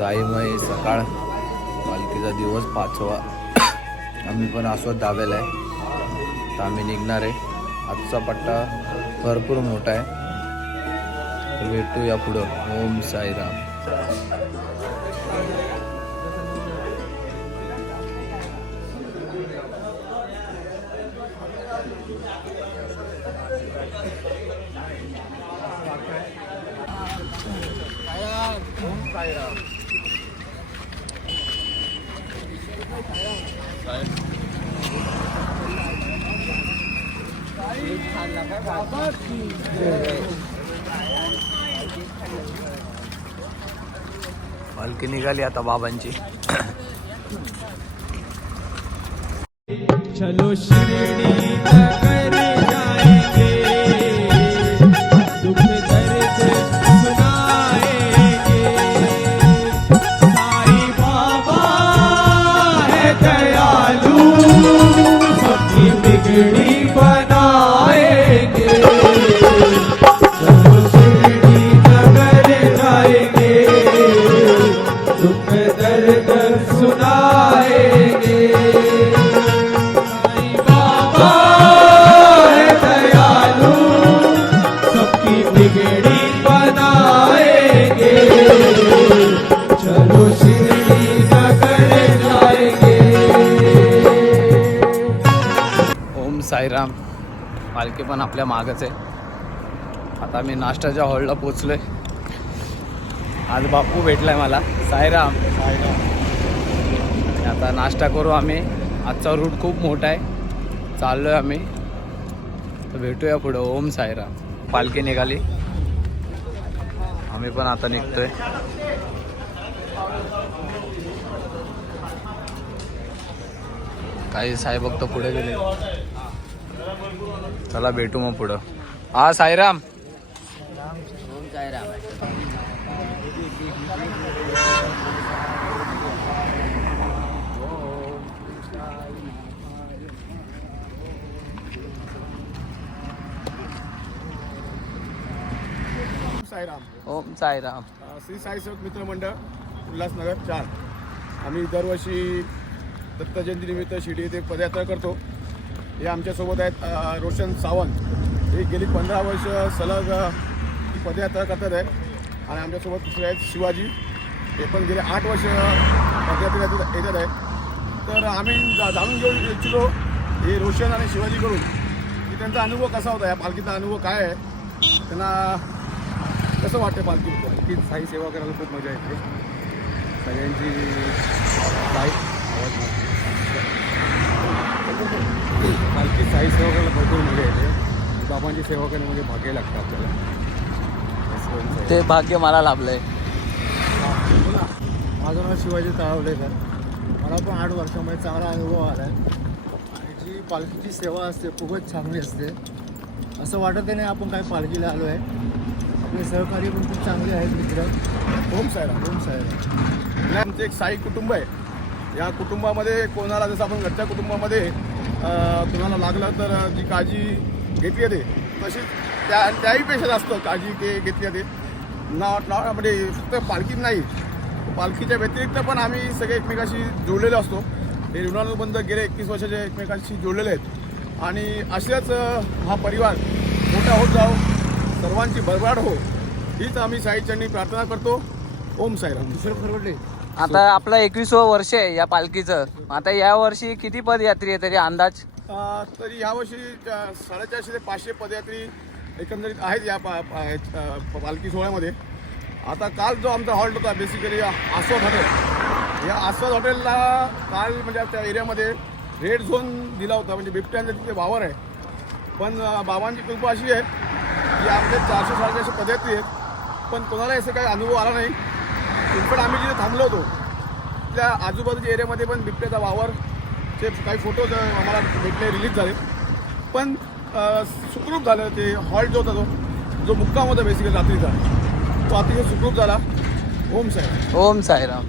साईमय सकाळ पालखीचा दिवस 5वा. आम्ही पण आस्वाद दाब्याला आहे तर आम्ही निघणार आहे. आजचा पट्टा भरपूर मोठा आहे तर भेटूया पुढं. ओम साईराम. पालखी निघाली आता बाबांची. चलो शिरडी कर जाएंगे, दुख दर्द सुनाएंगे, साईं बाबा है दयालु, सबकी बिगड़ी बनाएंगे. चलो शिरडी नगर जाएंगे, दुख दर्द सुनाएंगे. साईराम. पालखी पण आपल्या मागच आहे. आता मी नाश्त्याच्या हॉलला पोचलोय. आज बापू भेटलाय मला. साईराम. आता नाश्ता करू आम्ही. आजचा रूट खूप मोठा आहे, चाललोय आम्ही तर भेटूया पुढं. ओम साईराम. पालखी निघाली, आम्ही पण आता निघतोय. काही साहेब बघतो पुढे गेले. चला भेटू मग पुढं. हा साईराम. ओम साईराम. साईराम. ओम साईराम. श्री साई सेवक मित्र मंडळ उल्हासनगर 4. आम्ही दरवर्षी दत्त जयंतीनिमित्त शिर्डी येथे पदयात्रा करतो. हे आमच्यासोबत आहेत रोशन सावंत. हे गेली 15 वर्ष सलग ही पदयात्रा करतात आहे. आणि आमच्यासोबत दुसरे आहेत शिवाजी. हे पण गेले 8 वर्ष पदयात्रा येतात आहे. तर आम्ही जाणून घेऊ इच्छितो हे रोशन आणि शिवाजीकडून की त्यांचा अनुभव कसा होता, या पालखीचा अनुभव काय आहे, त्यांना कसं वाटतं पालखीबद्दल. की साई सेवा करायला खूप मजा येते. सगळ्यांची साई पालखी साई सेवा करायला भरपूर मजा येते. बाबांची सेवा करणे म्हणजे भाग्य लागतं आपल्याला. ते भाग्य मला लाभलंय. माझं नाव शिवाजी तळावले सर. मला पण 8 वर्षामध्ये चांगला अनुभव आला आहे. आणि जी पालखीची सेवा असते खूपच चांगली असते. असं वाटत नाही आपण काय पालखीला आलो आहे. आपले सहकारी पण खूप चांगले आहेत मित्र. ओम साईराम. ओम साईराम. आमचं एक साई कुटुंब आहे. या कुटुंबामध्ये कोणाला जसं आपण घरच्या कुटुंबामध्ये कोणाला लागलं तर जी काळजी घेतली जाते तशीच त्याही पेक्षा जास्त काळजी घेतली जाते. म्हणजे फक्त पालखीत नाही, पालखीच्या व्यतिरिक्त पण आम्ही सगळे एकमेकाशी जोडलेले असतो. हे ऋणानुबंध गेले 21 वर्षाचे एकमेकांशी जोडलेले आहेत. आणि अशाच हा परिवार मोठा होत जाओ, सर्वांची भरभराट हो, हीच आम्ही साईचरणी प्रार्थना करतो. ओम साईराम. दुसरं फरवडले. आता आपलं 21वं वर्ष आहे या पालखीचं. आता या वर्षी किती पदयात्री आहे तरी अंदाज? तरी यावर्षी 450 ते 500 पदयात्री एकंदरीत आहेत या पालखी सोहळ्यामध्ये. आता काल जो आमचा हॉल्ट होता बेसिकली आस्वाद हॉटेल, या आस्वाद हॉटेलला काल म्हणजे त्या एरियामध्ये रेड झोन दिला होता. म्हणजे बिबट्यांचा तिथे वावर आहे. पण बाबांची कृपा अशी आहे की आमचे 400-450 पदयात्री आहेत, पण कोणाला असं काही अनुभव आला नाही. पण आम्ही जिथे थांबलो होतो त्या आजूबाजूच्या एरियामध्ये पण बिबट्याचा वावरचे काही फोटोज आम्हाला भेटले, रिलीज झाले. पण सुखरूप झालं ते हॉल्ट जो होता, जो मुक्काम होता बेसिकली रात्रीचा, तो अतिशय सुखरूप झाला. ओम साईराम. ओम साईराम.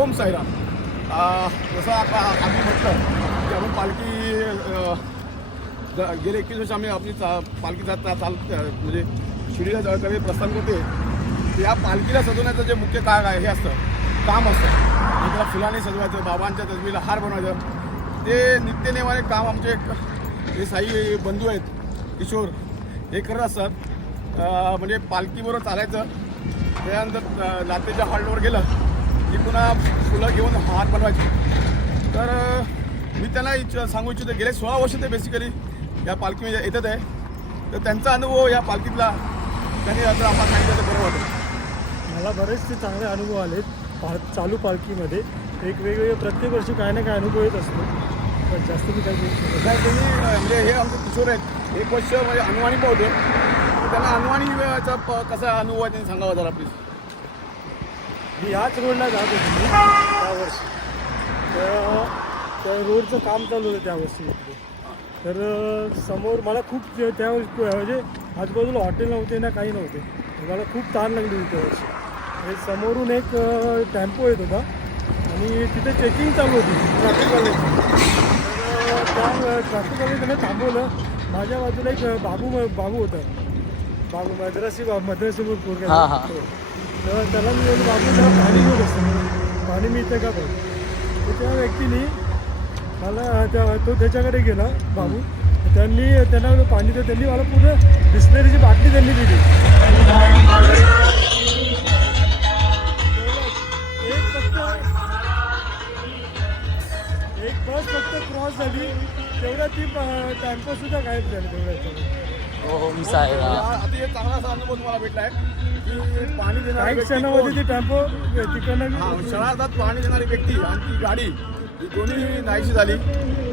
ओम साईराम. जसं आता आम्ही म्हटलं की आपण पालखी गेले 21 वर्ष आम्ही आपली पालखी म्हणजे शिर्डीला जवळ प्रस्थान करते. या पालखीला सजवण्याचं जे मुख्य कारण आहे हे असतं काम असतं आणि त्याला फुलाने सजवायचं, बाबांच्या तसबीला हार बनवायचं, ते नित्यनेमाने काम आमचे जे साई बंधू आहेत किशोर हे करत असतात. म्हणजे पालखीबरोबर चालायचं, त्यानंतर लातेच्या हॉल्टवर गेलं की पुन्हा फुलं घेऊन हार बनवायचे. तर मी त्यांना सांगू इच्छितो, गेले 16 वर्ष ते बेसिकली या पालखीमध्ये येतात आहे. तर त्यांचा अनुभव या पालखीतला त्यांनी आता आम्हाला सांगितलं तर बरं वाटतं. मला बरेचसे चांगले अनुभव आलेत चालू पालखीमध्ये. एक वेगवेगळे प्रत्येक वर्षी काय ना काय अनुभव येत असतो. पण जास्त मी काय बोलू काय त्यांनी म्हणजे हे आमचे किशोर आहेत, 1 वर्ष म्हणजे अनवाणी पावते, तर त्यांना अनवाणीचा कसा अनुभव आहे त्यांनी सांगावा जरा प्लीज. मी ह्याच रोडला जात होतो त्या वर्षी. त्या रोडचं काम चालू होतं त्या वर्षी. तर समोर मला खूप त्यावेळेस म्हणजे आजूबाजूला हॉटेल नव्हते ना काही नव्हते. मला खूप ताण लागली होती त्या वर्षी. आणि समोरून एक टेम्पो येत होता आणि तिथे चेकिंग चालू होती ट्रॅफिकवाल्याची. तर त्या ट्रॅफिकवाले त्याने थांबवलं. माझ्या बाजूला एक बाबू होता, बाबू मद्रासी पोरगा. तर त्याला मी बोललो, बाबू त्याला पाणी घेऊन असतं, पाणी मिळतं का बघ. तर त्या व्यक्तीने मला तो त्याच्याकडे गेला बाबू. त्यांना पाणी तर त्यांनी मला पूर्ण बिस्लरीची बाटली त्यांनी दिली. एक बस फक्त क्रॉस झाली तेवढ्या ती टेम्पो सुद्धा गायब झाली तेवढ्या. ओम साईराम. आता एक चांगला असा अनुभव तुम्हाला भेटला आहे की पाणी देणारी काही व्यक्ती क्षणामध्ये ती टेम्पो तिकडनं शहरात पाणी देणारी व्यक्ती आणि ती गाडी ही दोन्ही नाहीशी झाली.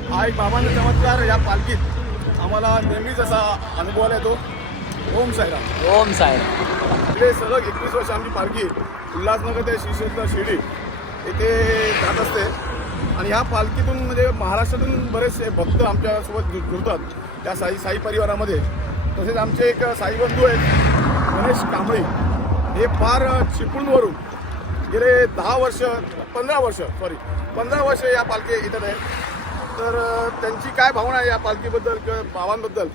हा एक बाबांचा चमत्कार या पालखीत आम्हाला नेहमीच असा अनुभवायला येतो. ओम साईराम. ओम साईराम. इकडे सलग 21 वर्ष आमची पालखी उल्हासनगर ते श्री क्षेत्र शिर्डी येथे जात असते. आणि ह्या पालखीतून म्हणजे महाराष्ट्रातून बरेचसे भक्त आमच्यासोबत जुळतात त्या साई परिवारामध्ये. तसेच आमचे एक साई बंधू आहेत गणेश कांबळे, हे फार चिपळूणवरून गेले 15 वर्ष या पालखी येतात आहे. तर त्यांची काय भावना आहे या पालखीबद्दल किंवा बाबांबद्दल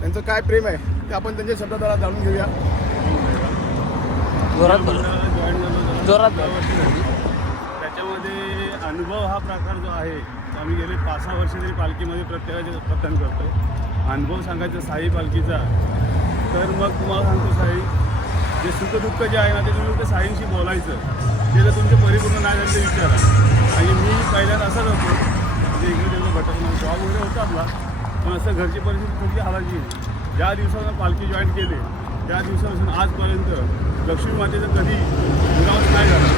त्यांचं काय प्रेम आहे ते आपण त्यांच्या शब्दाद्वारा जाणून घेऊया. जोरात त्याच्यामध्ये अनुभव हा प्रकार जो आहे तो आम्ही गेले 5-6 वर्ष तरी पालखीमध्ये प्रत्येकाचे पतन करतो. अनुभव सांगायचा साई पालखीचा तर मग तुम्हाला सांगतो, साई जे सुखदुःख जे आहे ना ते तुम्ही ते साईंशी बोलायचं. ते जर तुमचे परिपूर्ण नाही झाले ते विचारा. आणि मी पहिल्यांदा असंच होतो, म्हणजे इकडे तिकडे भटकणं जॉब वगैरे होता आपला, पण असं घरची परिस्थिती थोडी हालायची. ज्या दिवसापासून पालखी जॉईन केली त्या दिवसापासून आजपर्यंत लक्ष्मी मातेचं कधी दुरावच नाही झालं.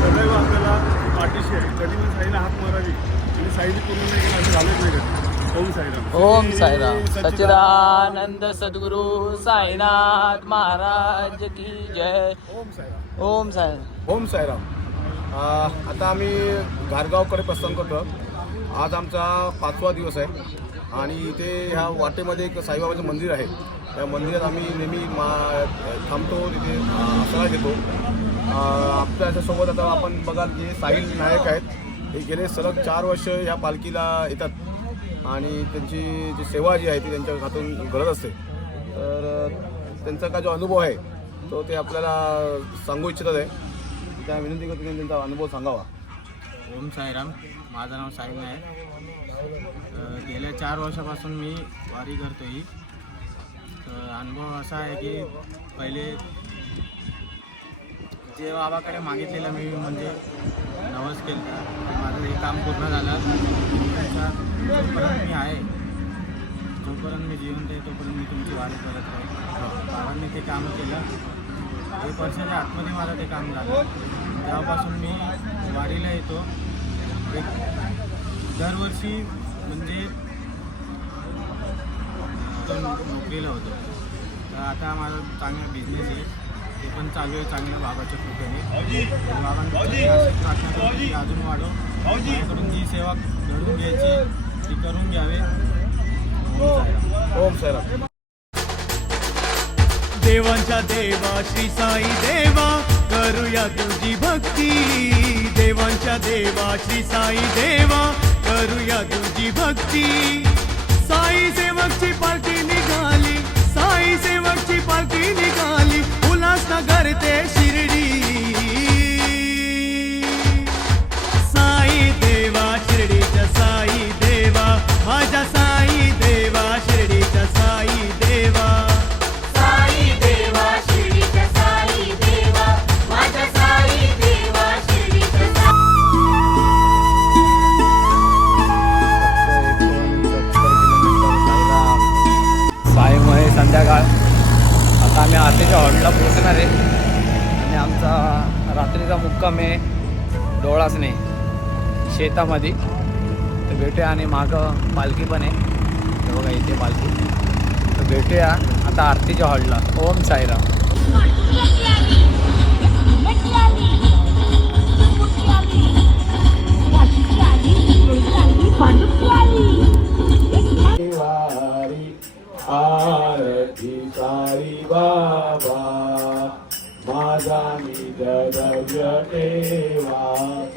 सदैव आपल्याला पाठीशी आहे. कधी पण साईला हात मारावी आणि साईने पूर्ण नाही केलं असं झालंच नाही कधी. ओम साईराम. ओम साईराम. सच्चिदानंद सद्गुरु साईनाथ महाराज की जय. ओम साईराम. ओम साईराम. ओम साईराम. आता आम्ही घारगावकडे प्रस्थान करतो. आज आमचा 5वा दिवस आहे आणि इथे ह्या वाटेमध्ये एक साईबाबाचं मंदिर आहे. त्या मंदिरात आम्ही नेहमी थांबतो, तिथे आसरा घेतो. आपल्या याच्यासोबत आता आपण बघाल की साहिल नायक आहेत. हे गेले सलग 4 वर्ष ह्या पालखीला येतात आणि त्यांची जी सेवा जी आहे ती त्यांच्या हातून घडत असते. तर त्यांचा का जो अनुभव आहे तो ते आपल्याला सांगू इच्छितात आहे. त्या विनंती करतो त्यांनी त्यांचा अनुभव सांगावा. ओम साईराम. माझं नाव साहिल नायक. गेल्या 4 वर्षापासून मी वारी करतो ही. अनुभव असा आहे की पहिले जे बाबाकडे मागितलेलं मी म्हणजे नवस केलं तर माझं हे काम पूर्ण झालं. जोपर्यंत मी आहे, जोपर्यंत मी जिवंत आहे तोपर्यंत मी तुमची वारी करत राहील. बाबांनी ते काम केलं. 1 वर्षाच्या आतमध्ये मला ते काम झालं. तेव्हापासून मी वारीला येतो. दरवर्षी म्हणजे नोकरीला होतो. तर आता माझा चांगला बिझनेस आहे, ते पण चालू आहे चांगल्या बाबाच्या कृपेने. बाबांची प्रार्थना करतो की अजून वाढो. माझ्याकडून जी सेवा घडून घ्यायची ती करून घ्यावे. ओम साईराम. देवांच्या देवा श्री साई देवा करूया तुझी भक्ती. देवांच्या देवा श्री साई देवा करूया तुझी भक्ती. साई सेवकची पालखी निघाली, साई सेवकची पालखी निघाली, उल्हासनगर ते शिर्डी. मुक्काम आहे डोळासने शेतामध्ये. तर भेटूया आणि मागं पालखी पण आहे. तर बघा इथे पालखी. तर भेटूया आता आरतीच्या हॉलला. ओम साईराम. आरती साई बाबा माझा निज द्रव्य ठेवा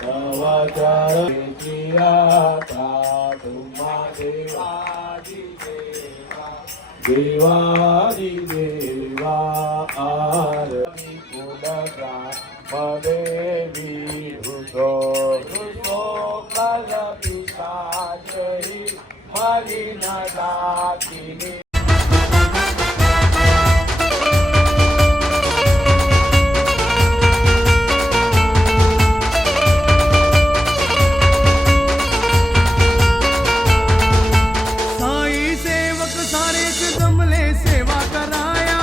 तवा चरणी आता तुम्हा देवादी देवा आरती पुलका मध्ये मी हुतो काल पिशाचही मलिन दातिनी. साई सेवक सारेच जमले सेवा कराया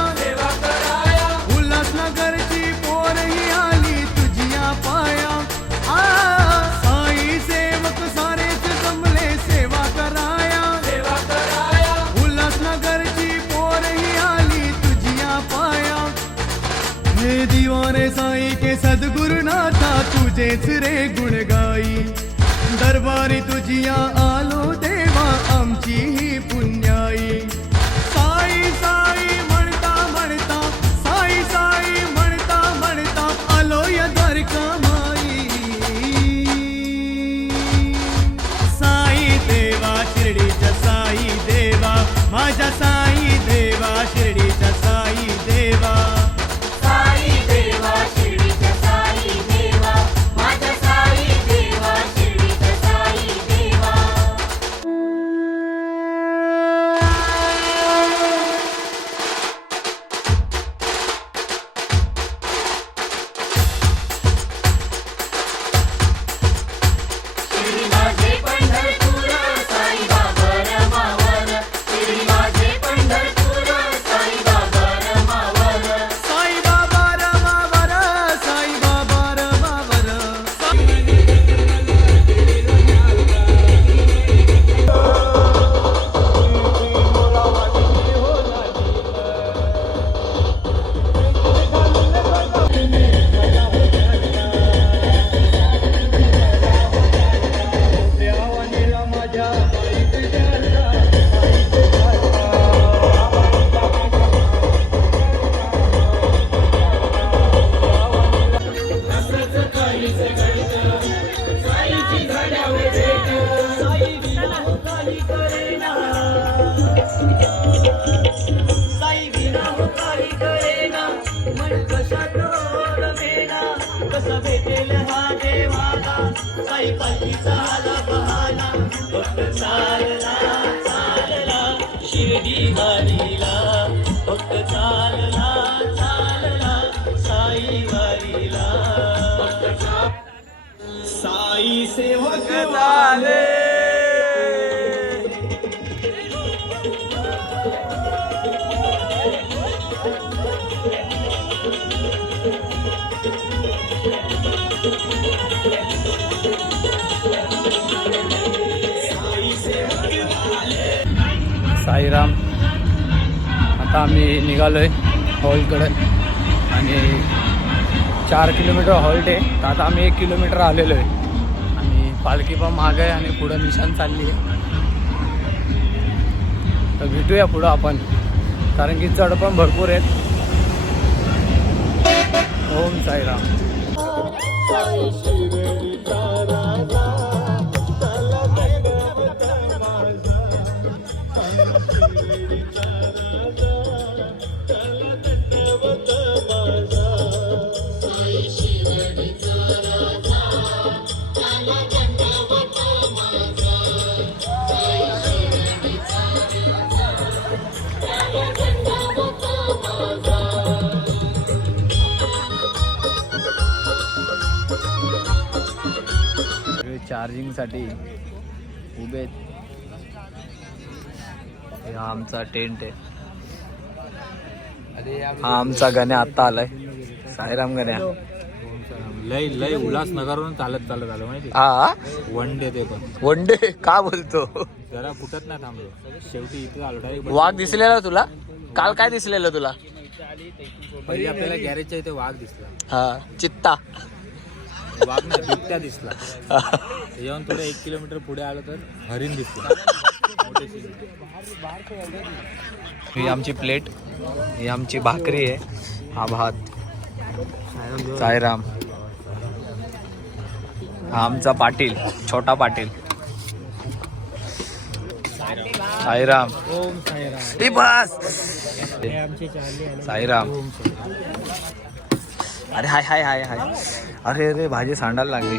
उल्हासनगरची पोरही आली तुझिया पाया. साई सेवक सारेच जमले सेवा कराया उल्हासनगरची पोरही आली तुझिया पाया. हे दीवाने साई के सद्गुरुनाथा तुझेच रे गुण गाई. दरबारी तुझिया आलो देवा आमची ही पुण्याई. साई साई म्हणता म्हणता साई साई म्हणता म्हणता आलो या द्वारका माई. साई देवा शिर्डीच्या साई देवा माझ्या साई देवा शिर्डीच्या साई देवा. साई देवा शिर्डीच्या साई देवा माझ्या साई देवा शिर्डीच्या साई देवा. शिर्डी माझे पंढरपूर साई बाबा रमावर. शिर्डी माझे पंढरपूर साई बाबा रमावर. साई बाबा रमावर साई बाबा रमावर. साई विना होकारी कळेना मन कशात रमेना कसा भेटेल हा देवाला. साई पालखीचा आला बहाना फक्त चालला चालला शिर्डी वारीला. फक्त चालला चालला साई वारीला. साई सेवक झाले. साईराम. आता आम्ही निघालोय हॉलकडे आणि 4 किलोमीटर हॉल्ट आहे. तर आता आम्ही 1 किलोमीटर आलेलो आहे आणि पालखी पण मागे आहे आणि पुढं निशाण चालली आहे. तर भेटूया पुढं आपण कारण की चढ पण भरपूर आहेत. ओम साईराम. चार्जिंगसाठी उभे आहेत. हा आमचा टेंट आहे. हा आमचा गण्या आत्ता आलाय. साईराम गण्या. लय लय उल्हासनगरवरून चालत आलो माहिती हा वन डे ते पण वन डे का बोलतो? जरा कुठत नाही थांबलो शेवटी इथं आलो डायरेक्ट वाघ दिसलेला तुला काल? काय दिसलेलं तुला? पहिली आपल्याला गॅरेजच्या इथे वाघ दिसला. हा चित्ता. वाघ नाही बिबट्या दिसला. येऊन थोडं 1 किलोमीटर पुढे आलो तर हरिण दिसला. ही आमची प्लेट, ही आमची भाकरी आहे, हा भात, साईराम, हा आमचा पाटील, छोटा पाटील, साईराम, ओम साईराम. ती बस आमचे चार्ली साईराम. अरे हाय हाय हाय हाय. अरे अरे भाजी सांडायला लागली.